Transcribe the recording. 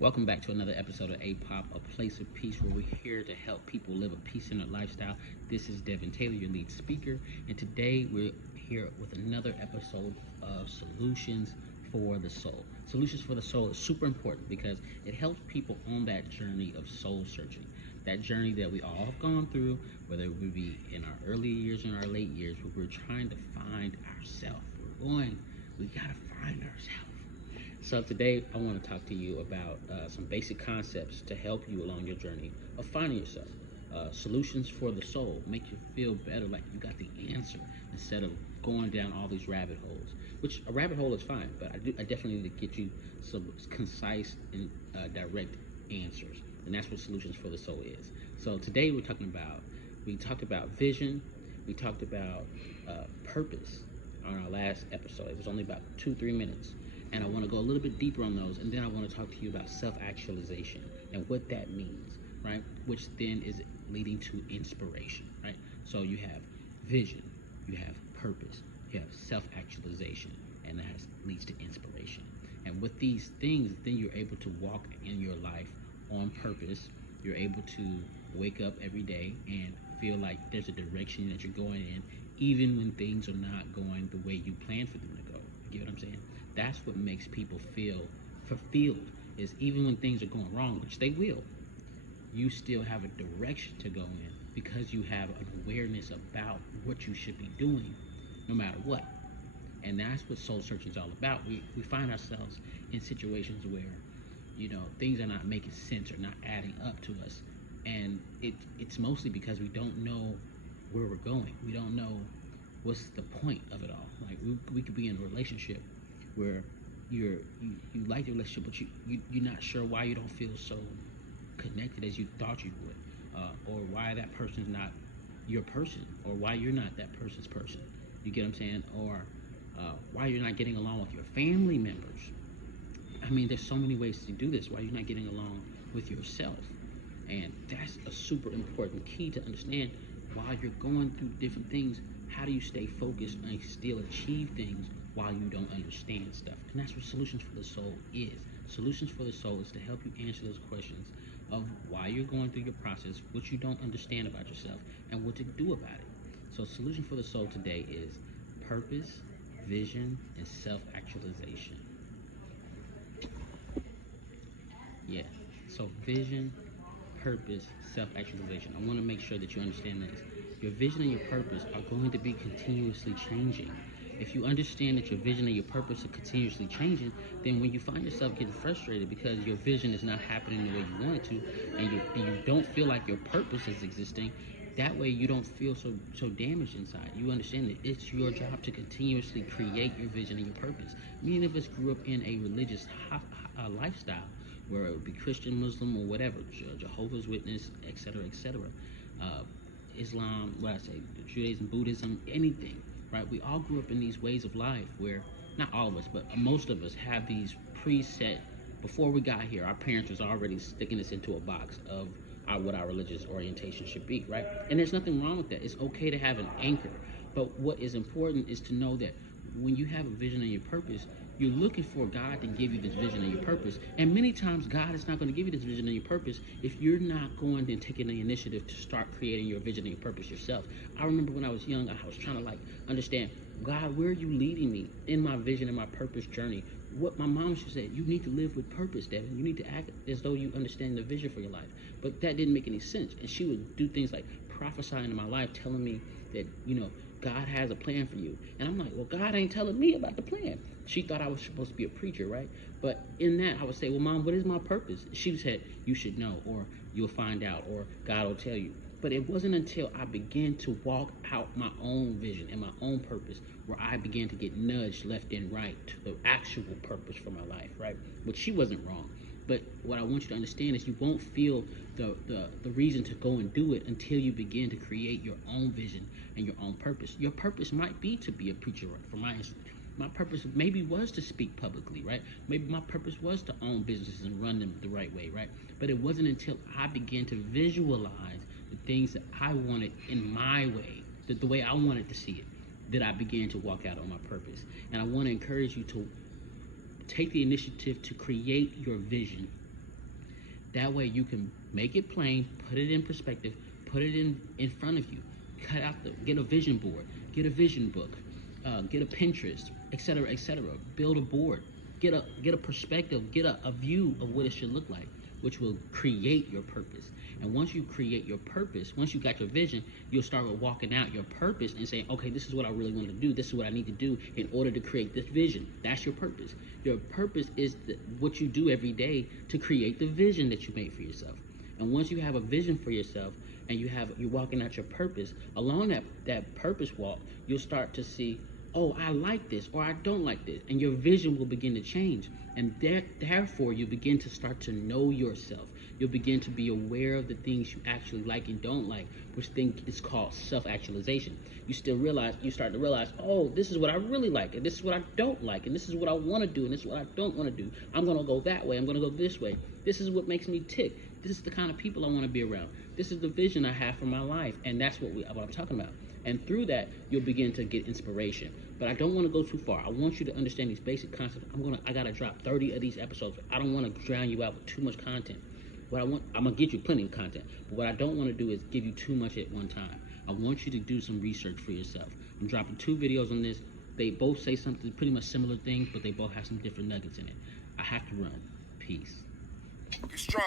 Welcome back to another episode of APOP, a place of peace where we're here to help people live a peace-centered lifestyle. This is Devin Taylor, your lead speaker, and today we're here with another episode of Solutions for the Soul. Solutions for the Soul is super important because it helps people on that journey of soul searching. That journey that we all have gone through, whether it would be in our early years or our late years, where we're trying to find ourselves. We gotta find ourselves. So today I want to talk to you about some basic concepts to help you along your journey of finding yourself. Solutions for the soul make you feel better, like you got the answer instead of going down all these rabbit holes. Which a rabbit hole is fine, but I definitely need to get you some concise and direct answers, and that's what Solutions for the Soul is. So today we talked about vision, we talked about purpose on our last episode. It was only about 2-3 minutes. And I want to go a little bit deeper on those, and then I want to talk to you about self-actualization and what that means, right? Which then is leading to inspiration, right? So you have vision, you have purpose, you have self-actualization, and that leads to inspiration. And with these things, then you're able to walk in your life on purpose. You're able to wake up every day and feel like there's a direction that you're going in, even when things are not going the way you plan for them to go. You get what I'm saying? That's what makes people feel fulfilled, is even when things are going wrong, which they will, you still have a direction to go in because you have an awareness about what you should be doing no matter what. And that's what soul searching is all about. We find ourselves in situations where, things are not making sense or not adding up to us. And it's mostly because we don't know where we're going. We don't know what's the point of it all. Like we could be in a relationship where you like the relationship, but you're not sure why you don't feel so connected as you thought you would, or why that person's not your person, or why you're not that person's person. You get what I'm saying? Or why you're not getting along with your family members. I mean, there's so many ways to do this. Why you're not getting along with yourself, and that's a super important key to understand. While you're going through different things, how do you stay focused and still achieve things while you don't understand stuff? And that's what Solutions for the Soul is. Solutions for the Soul is to help you answer those questions of why you're going through your process, what you don't understand about yourself, and what to do about it. So Solution for the Soul today is purpose, vision, and self-actualization. Yeah, so vision, purpose, self-actualization. I want to make sure that you understand this. Your vision and your purpose are going to be continuously changing. If you understand that your vision and your purpose are continuously changing, then when you find yourself getting frustrated because your vision is not happening the way you want it to, and you don't feel like your purpose is existing, that way you don't feel so damaged inside. You understand that it's your job to continuously create your vision and your purpose. Many of us grew up in a religious lifestyle, where it would be Christian, Muslim, or whatever, Jehovah's Witness, etc., etc., Islam, Judaism, Buddhism, anything, right? We all grew up in these ways of life where, not all of us, but most of us have these preset. Before we got here, our parents was already sticking us into a box of what our religious orientation should be, right? And there's nothing wrong with that. It's okay to have an anchor. But what is important is to know that when you have a vision and your purpose, you're looking for God to give you this vision and your purpose. And many times God is not going to give you this vision and your purpose if you're not going and taking the initiative to start creating your vision and your purpose yourself. I remember when I was young, I was trying to understand, God, where are you leading me in my vision and my purpose journey? What my mom should say, you need to live with purpose, Devin. You need to act as though you understand the vision for your life. But that didn't make any sense. And she would do things like prophesying in my life, telling me that, God has a plan for you. And I'm like, well, God ain't telling me about the plan. She thought I was supposed to be a preacher, right? But in that, I would say, well, Mom, what is my purpose? She said, you should know, or you'll find out, or God will tell you. But it wasn't until I began to walk out my own vision and my own purpose where I began to get nudged left and right to the actual purpose for my life, right? But she wasn't wrong. But what I want you to understand is you won't feel the reason to go and do it until you begin to create your own vision and your own purpose. Your purpose might be to be a preacher, right? For my instance, my purpose maybe was to speak publicly, right? Maybe my purpose was to own businesses and run them the right way, right? But it wasn't until I began to visualize the things that I wanted in my way, the way I wanted to see it, that I began to walk out on my purpose. And I want to encourage you to take the initiative to create your vision That way you can make it plain, put it in perspective, put it in front of you. Get a vision board, get a vision book, get a Pinterest, etc., etc. Build a board, get a perspective, get a view of what it should look like, which will create your purpose. And once you create your purpose, once you got your vision, you'll start walking out your purpose and saying, okay, this is what I really want to do. This is what I need to do in order to create this vision. That's your purpose. Your purpose is what you do every day to create the vision that you made for yourself. And once you have a vision for yourself and you're walking out your purpose, along that purpose walk, you'll start to see, oh, I like this or I don't like this. And your vision will begin to change. And therefore, you begin to start to know yourself. You'll begin to be aware of the things you actually like and don't like, which is called self-actualization. You start to realize, oh, this is what I really like, and this is what I don't like, and this is what I want to do, and this is what I don't want to do. I'm going to go that way. I'm going to go this way. This is what makes me tick. This is the kind of people I want to be around. This is the vision I have for my life, and that's what I'm talking about. And through that, you'll begin to get inspiration. But I don't want to go too far. I want you to understand these basic concepts. I gotta drop 30 of these episodes. I don't want to drown you out with too much content. I'm gonna get you plenty of content. But what I don't want to do is give you too much at one time. I want you to do some research for yourself. I'm dropping 2 videos on this. They both say something pretty much similar things, but they both have some different nuggets in it. I have to run. Peace. Be strong.